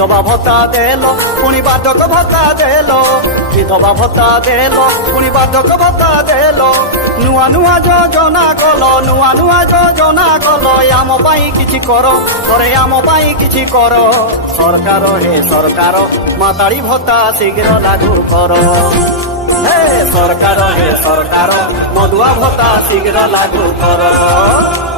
विधवा भत्ता देल पुणी बाधक भत्ता देल विधवा भत्ता देल पुणी बाधक भत्ता देल नुआ नुआ योजना कल नुआ नुआ योजना कल आम पाई किछि कर थरे आम पाई किछि कर सरकार हे सरकार माताड़ी भत्ता शीघ्र लागू कर हे सरकार हे सरकार मधुआ भत्ता शीघ्र लागू कर।